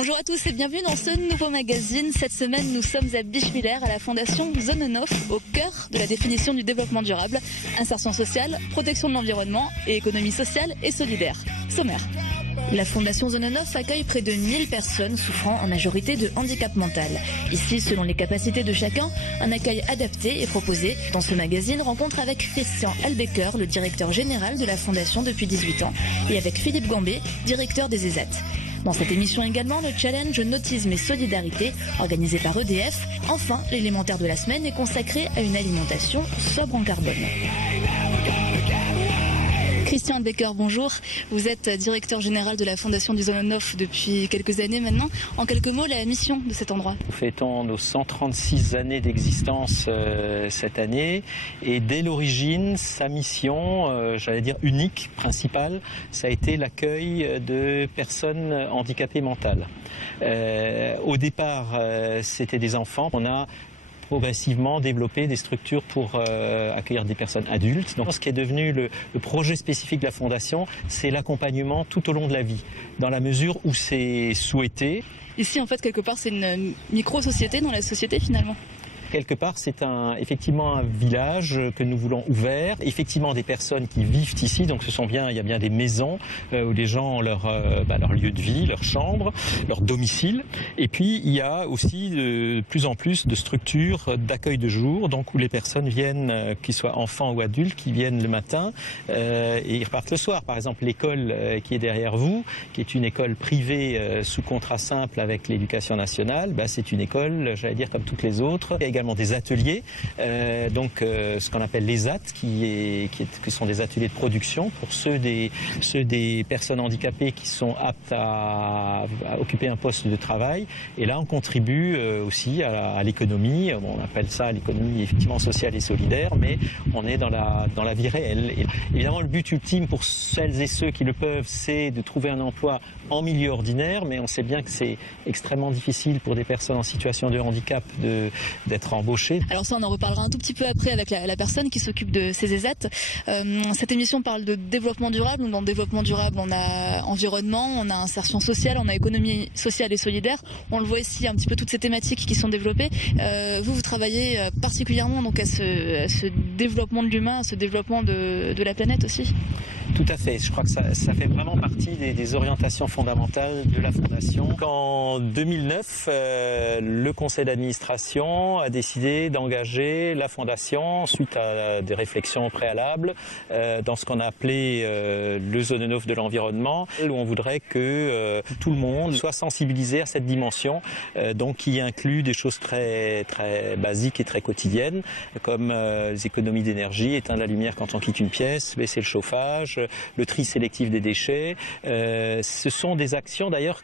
Bonjour à tous et bienvenue dans ce nouveau magazine. Cette semaine, nous sommes à Bischwiller, à la fondation Sonnenhof, au cœur de la définition du développement durable, insertion sociale, protection de l'environnement et économie sociale et solidaire. Sommaire. La fondation Sonnenhof accueille près de 1000 personnes souffrant en majorité de handicap mental. Ici, selon les capacités de chacun, un accueil adapté est proposé. Dans ce magazine, rencontre avec Christian Albecker, le directeur général de la fondation depuis 18 ans, et avec Philippe Gambé, directeur des ESAT. Dans cette émission également, le challenge Nautisme et Solidarité, organisé par EDF. Enfin, l'élémentaire de la semaine est consacré à une alimentation sobre en carbone. Christian Albecker, bonjour. Vous êtes directeur général de la fondation du Sonnenhof depuis quelques années maintenant. En quelques mots, la mission de cet endroit. Nous fêtons nos 136 années d'existence cette année. Et dès l'origine, sa mission, j'allais dire unique, principale, ça a été l'accueil de personnes handicapées mentales. Au départ, c'était des enfants. On a progressivement développer des structures pour accueillir des personnes adultes. Donc, ce qui est devenu le projet spécifique de la Fondation, c'est l'accompagnement tout au long de la vie, dans la mesure où c'est souhaité. Ici, en fait, quelque part, c'est une micro-société dans la société, finalement. Quelque part, c'est effectivement un village que nous voulons ouvert. Effectivement, des personnes qui vivent ici, donc il y a bien des maisons où les gens ont leur lieu de vie, leur chambre, leur domicile. Et puis, il y a aussi de plus en plus de structures d'accueil de jour, donc où les personnes viennent, qu'ils soient enfants ou adultes, qui viennent le matin et ils repartent le soir. Par exemple, l'école qui est derrière vous, qui est une école privée sous contrat simple avec l'Éducation nationale, c'est une école, j'allais dire, comme toutes les autres. Il y a également des ateliers, ce qu'on appelle les ESAT, qui sont des ateliers de production pour ceux des personnes handicapées qui sont aptes à occuper un poste de travail. Et là, on contribue aussi à l'économie. On appelle ça l'économie effectivement sociale et solidaire, mais on est dans la vie réelle. Et évidemment, le but ultime pour celles et ceux qui le peuvent, c'est de trouver un emploi en milieu ordinaire, mais on sait bien que c'est extrêmement difficile pour des personnes en situation de handicap d'être embauchées. Alors ça, on en reparlera un tout petit peu après avec la personne qui s'occupe de ces ESAT. Cette émission parle de développement durable. Dans le développement durable, on a environnement, on a insertion sociale, on a économie sociale et solidaire. On le voit ici, un petit peu toutes ces thématiques qui sont développées. Vous travaillez particulièrement donc à ce développement de l'humain, à ce développement de la planète aussi. Tout à fait. Je crois que ça fait vraiment partie des orientations fondamentales de la Fondation. En 2009, le conseil d'administration a décidé d'engager la Fondation, suite à des réflexions préalables, dans ce qu'on a appelé le Sonnenhof de l'environnement, où on voudrait que tout le monde soit sensibilisé à cette dimension, donc qui inclut des choses très, très basiques et très quotidiennes, comme les économies d'énergie, éteindre la lumière quand on quitte une pièce, baisser le chauffage, le tri sélectif des déchets. Ce sont des actions d'ailleurs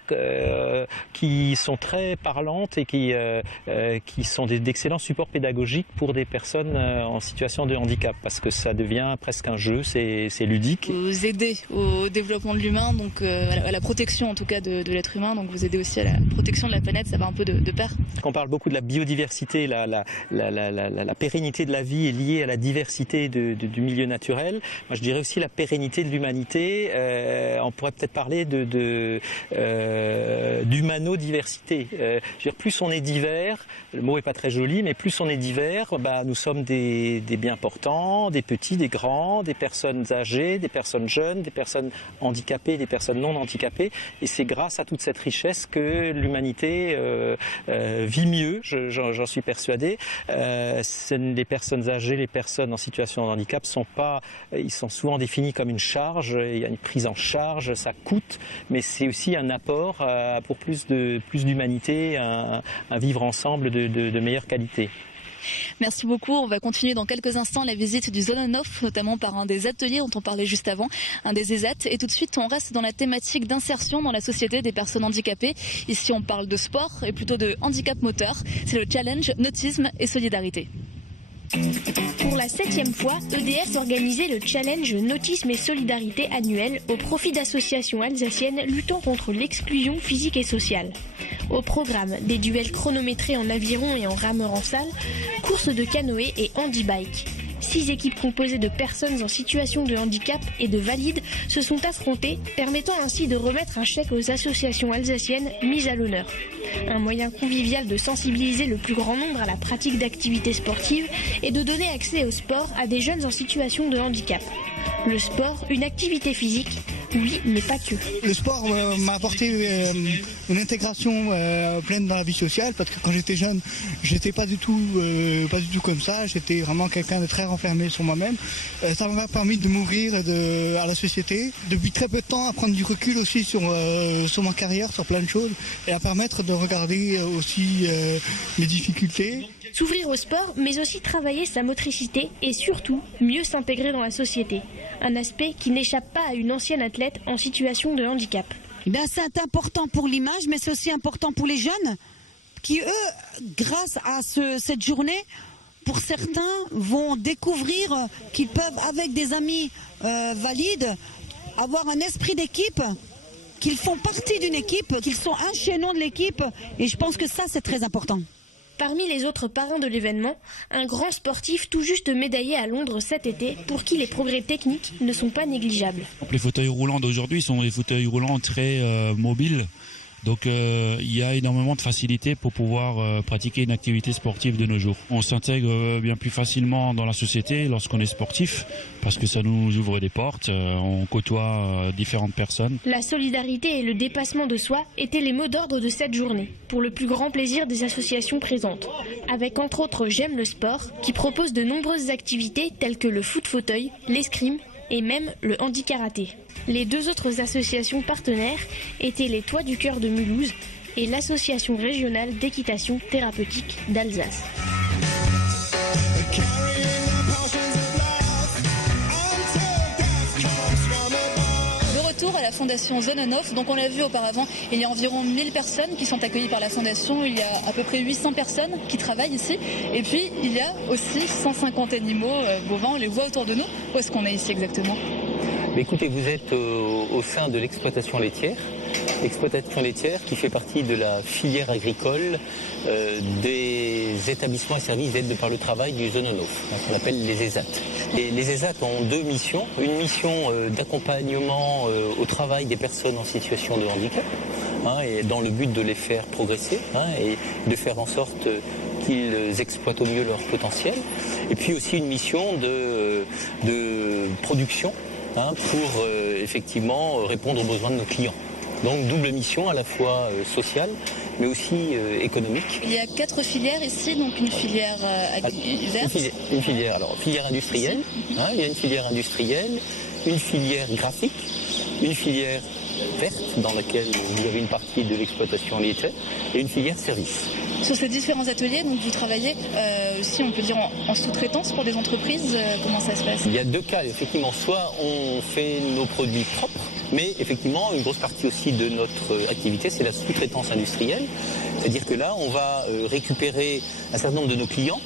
qui sont très parlantes et qui sont d'excellents supports pédagogiques pour des personnes en situation de handicap, parce que ça devient presque un jeu, c'est ludique. Vous aidez au développement de l'humain, donc à la protection en tout cas de l'être humain, donc vous aidez aussi à la protection de la planète, ça va un peu de pair. On parle beaucoup de la biodiversité, la pérennité de la vie est liée à la diversité du milieu naturel. Moi je dirais aussi la pérennité de l'humanité, on pourrait peut-être parler d'humanodiversité. Plus on est divers, le mot est pas très joli, mais plus on est divers, nous sommes des bien portants, des petits, des grands, des personnes âgées, des personnes jeunes, des personnes handicapées, des personnes non handicapées, et c'est grâce à toute cette richesse que l'humanité vit mieux, j'en suis persuadé. Les personnes âgées, les personnes en situation de handicap ils sont souvent définis comme une charge, il y a une prise en charge, ça coûte, mais c'est aussi un apport pour plus d'humanité, un vivre ensemble de meilleure qualité. Merci beaucoup. On va continuer dans quelques instants la visite du Sonnenhof, notamment par un des ateliers dont on parlait juste avant, un des ESAT. Et tout de suite, on reste dans la thématique d'insertion dans la société des personnes handicapées. Ici, on parle de sport et plutôt de handicap moteur. C'est le challenge Nautisme et Solidarité. Pour la 7e fois, EDF organisait le challenge Nautisme et Solidarité annuel au profit d'associations alsaciennes luttant contre l'exclusion physique et sociale. Au programme, des duels chronométrés en aviron et en rameur en salle, courses de canoë et handi-bike. 6 équipes composées de personnes en situation de handicap et de valides se sont affrontées, permettant ainsi de remettre un chèque aux associations alsaciennes mises à l'honneur. Un moyen convivial de sensibiliser le plus grand nombre à la pratique d'activités sportives et de donner accès au sport à des jeunes en situation de handicap. Le sport, une activité physique, oui, mais pas que. Le sport m'a apporté une intégration pleine dans la vie sociale, parce que quand j'étais jeune, j'étais pas du tout comme ça. J'étais vraiment quelqu'un de très renfermé sur moi-même. Ça m'a permis de m'ouvrir à la société. Depuis très peu de temps, à prendre du recul aussi sur ma carrière, sur plein de choses, et à permettre de regarder aussi mes difficultés. S'ouvrir au sport, mais aussi travailler sa motricité et surtout mieux s'intégrer dans la société. Un aspect qui n'échappe pas à une ancienne athlète en situation de handicap. Eh bien, c'est important pour l'image, mais c'est aussi important pour les jeunes qui, eux, grâce à cette journée, pour certains, vont découvrir qu'ils peuvent, avec des amis valides, avoir un esprit d'équipe, qu'ils font partie d'une équipe, qu'ils sont un chaînon de l'équipe. Et je pense que ça, c'est très important. Parmi les autres parrains de l'événement, un grand sportif tout juste médaillé à Londres cet été, pour qui les progrès techniques ne sont pas négligeables. Les fauteuils roulants d'aujourd'hui sont des fauteuils roulants très mobiles. Donc il y a énormément de facilité pour pouvoir pratiquer une activité sportive de nos jours. On s'intègre bien plus facilement dans la société lorsqu'on est sportif, parce que ça nous ouvre des portes, on côtoie différentes personnes. La solidarité et le dépassement de soi étaient les mots d'ordre de cette journée, pour le plus grand plaisir des associations présentes. Avec entre autres J'aime le sport, qui propose de nombreuses activités telles que le foot-fauteuil, l'escrime et même le handi-karaté. Les deux autres associations partenaires étaient les Toits du Cœur de Mulhouse et l'association régionale d'équitation thérapeutique d'Alsace. À la fondation Zone On-Off. Donc on l'a vu auparavant, il y a environ 1000 personnes qui sont accueillies par la fondation, il y a à peu près 800 personnes qui travaillent ici, et puis il y a aussi 150 animaux bovins, on les voit autour de nous. Où est-ce qu'on est ici exactement ? Écoutez, vous êtes au sein de l'exploitation laitière. Exploitation laitière qui fait partie de la filière agricole des établissements et services d'aide par le travail du Zone On-Off, qu'on appelle les ESAT. Et les ESAT ont deux missions. Une mission d'accompagnement au travail des personnes en situation de handicap, et dans le but de les faire progresser et de faire en sorte qu'ils exploitent au mieux leur potentiel. Et puis aussi une mission de production pour effectivement répondre aux besoins de nos clients. Donc double mission à la fois sociale mais aussi économique. Il y a 4 filières ici, donc une filière verte. Une filière industrielle, il y a une filière industrielle, une filière graphique, une filière verte dans laquelle vous avez une partie de l'exploitation laitière et une filière service. Sur ces différents ateliers, donc vous travaillez aussi, on peut dire, en sous-traitance pour des entreprises. Comment ça se passe ? Il y a deux cas, effectivement. Soit on fait nos produits propres, mais effectivement, une grosse partie aussi de notre activité, c'est la sous-traitance industrielle. C'est-à-dire que là, on va récupérer un certain nombre de nos clients.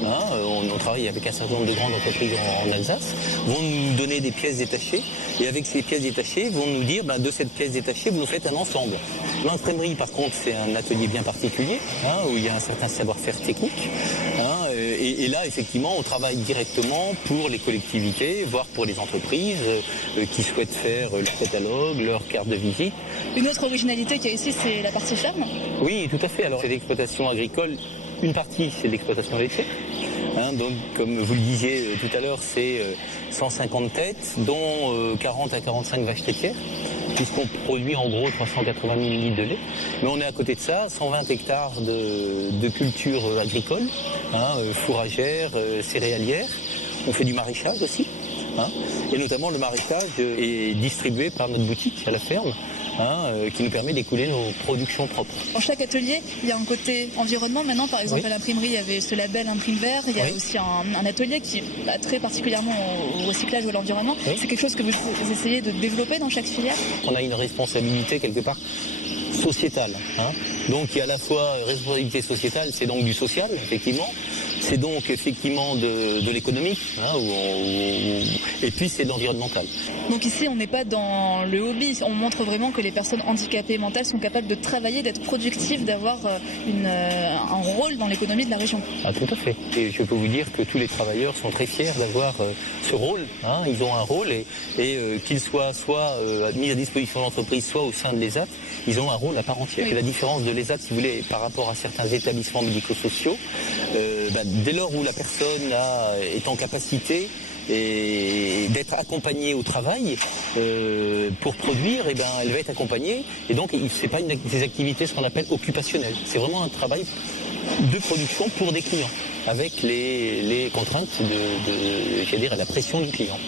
On travaille avec un certain nombre de grandes entreprises en Alsace, vont nous donner des pièces détachées, et avec ces pièces détachées, vont nous dire, de cette pièce détachée, vous nous faites un ensemble. L'imprimerie, par contre, c'est un atelier bien particulier, où il y a un certain savoir-faire technique. Et là, effectivement, on travaille directement pour les collectivités, voire pour les entreprises qui souhaitent faire leur catalogue, leur carte de visite. Une autre originalité qu'il y a ici, c'est la partie ferme. Oui, tout à fait. Alors, c'est l'exploitation agricole. Une partie, c'est l'exploitation laitière. Donc, comme vous le disiez tout à l'heure, c'est 150 têtes, dont 40 à 45 vaches laitières, puisqu'on produit en gros 380 000 litres de lait. Mais on est à côté de ça, 120 hectares de cultures agricoles, fourragères, céréalières. On fait du maraîchage aussi. Et notamment le maraîchage est distribué par notre boutique à la ferme, qui nous permet d'écouler nos productions propres. Dans chaque atelier, il y a un côté environnement. Maintenant, par exemple, à l'imprimerie, il y avait ce label Imprime Vert. Il y a aussi un atelier qui a trait particulièrement au recyclage ou à l'environnement. C'est quelque chose que vous essayez de développer dans chaque filière ? On a une responsabilité quelque part sociétale. Donc il y a à la fois responsabilité sociétale, c'est donc du social, effectivement. C'est donc effectivement de l'économique, hein, et puis c'est de l'environnemental. Donc ici, on n'est pas dans le hobby. On montre vraiment que les personnes handicapées mentales sont capables de travailler, d'être productives, d'avoir un rôle dans l'économie de la région. Ah, tout à fait. Et je peux vous dire que tous les travailleurs sont très fiers d'avoir ce rôle. Hein. Ils ont un rôle et qu'ils soient soit mis à disposition de l'entreprise, soit au sein de l'ESAT, ils ont un rôle à part entière. Oui. Et la différence de l'ESAT, si vous voulez, par rapport à certains établissements médico-sociaux, dès lors où la personne est en capacité et d'être accompagnée au travail pour produire, elle va être accompagnée, et donc c'est pas des activités ce qu'on appelle occupationnelles, c'est vraiment un travail de production pour des clients avec les contraintes à la pression du client.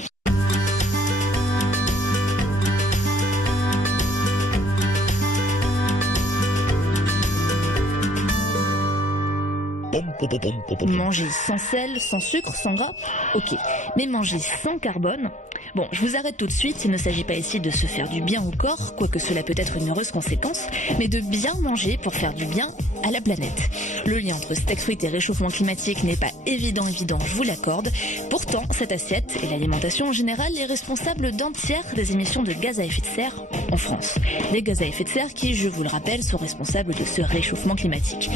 Manger sans sel, sans sucre, sans gras, ok. Mais manger sans carbone... Bon, je vous arrête tout de suite, il ne s'agit pas ici de se faire du bien au corps, quoique cela peut être une heureuse conséquence, mais de bien manger pour faire du bien à la planète. Le lien entre steak frites et réchauffement climatique n'est pas évident, je vous l'accorde. Pourtant, cette assiette et l'alimentation en général est responsable d'un tiers des émissions de gaz à effet de serre en France. Les gaz à effet de serre qui, je vous le rappelle, sont responsables de ce réchauffement climatique.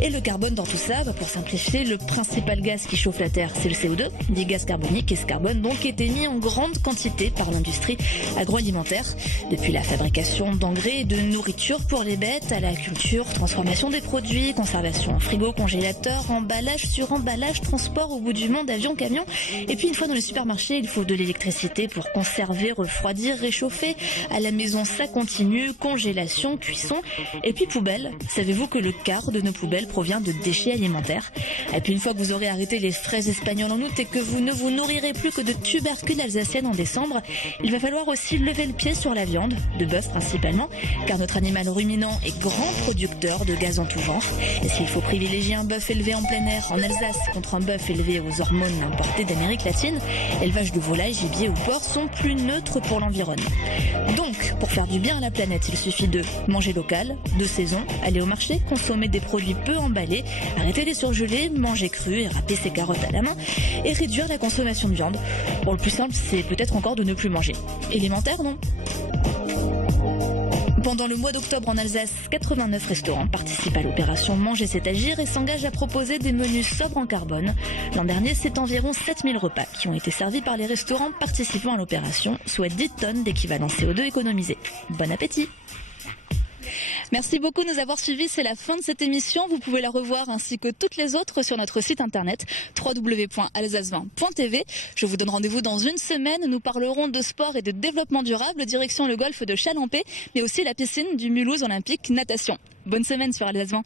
Et le carbone dans tout ça, pour simplifier, le principal gaz qui chauffe la Terre, c'est le CO2, dit gaz carbonique, et ce carbone donc est émis en grande quantité par l'industrie agroalimentaire, depuis la fabrication d'engrais et de nourriture pour les bêtes à la culture, transformation des produits, conservation en frigo, congélateur, emballage sur emballage, transport au bout du monde, avion, camion. Et puis une fois dans le supermarché, il faut de l'électricité pour conserver, refroidir, réchauffer. À la maison, ça continue, congélation, cuisson. Et puis poubelle. Savez-vous que le quart de nos poubelles provient de déchets alimentaires? Et puis une fois que vous aurez arrêté les fraises espagnoles en août et que vous ne vous nourrirez plus que de tubercules alsaciennes en décembre, il va falloir aussi lever le pied sur la viande, de bœuf principalement, car notre animal ruminant est grand producteur de gaz en tout genre. Et s'il faut privilégier un bœuf élevé en plein air en Alsace contre un bœuf élevé aux hormones importées d'Amérique latine, élevage de volailles, gibier ou porc sont plus neutres pour l'environnement. Donc, pour faire du bien à la planète, il suffit de manger local, de saison, aller au marché, consommer des produits peu emballés, arrêter les surgelés, manger cru et râper ses carottes à la main, et réduire la consommation de viande. Bon, le plus simple, c'est peut-être encore de ne plus manger. Élémentaire, non ? Pendant le mois d'octobre en Alsace, 89 restaurants participent à l'opération Manger c'est agir et s'engagent à proposer des menus sobres en carbone. L'an dernier, c'est environ 7000 repas qui ont été servis par les restaurants participant à l'opération, soit 10 tonnes d'équivalent CO2 économisé. Bon appétit! Merci beaucoup de nous avoir suivis, c'est la fin de cette émission. Vous pouvez la revoir ainsi que toutes les autres sur notre site internet www.alsace20.tv. Je vous donne rendez-vous dans une semaine. Nous parlerons de sport et de développement durable, direction le golfe de Chalampé, mais aussi la piscine du Mulhouse Olympique Natation. Bonne semaine sur Alsace 20.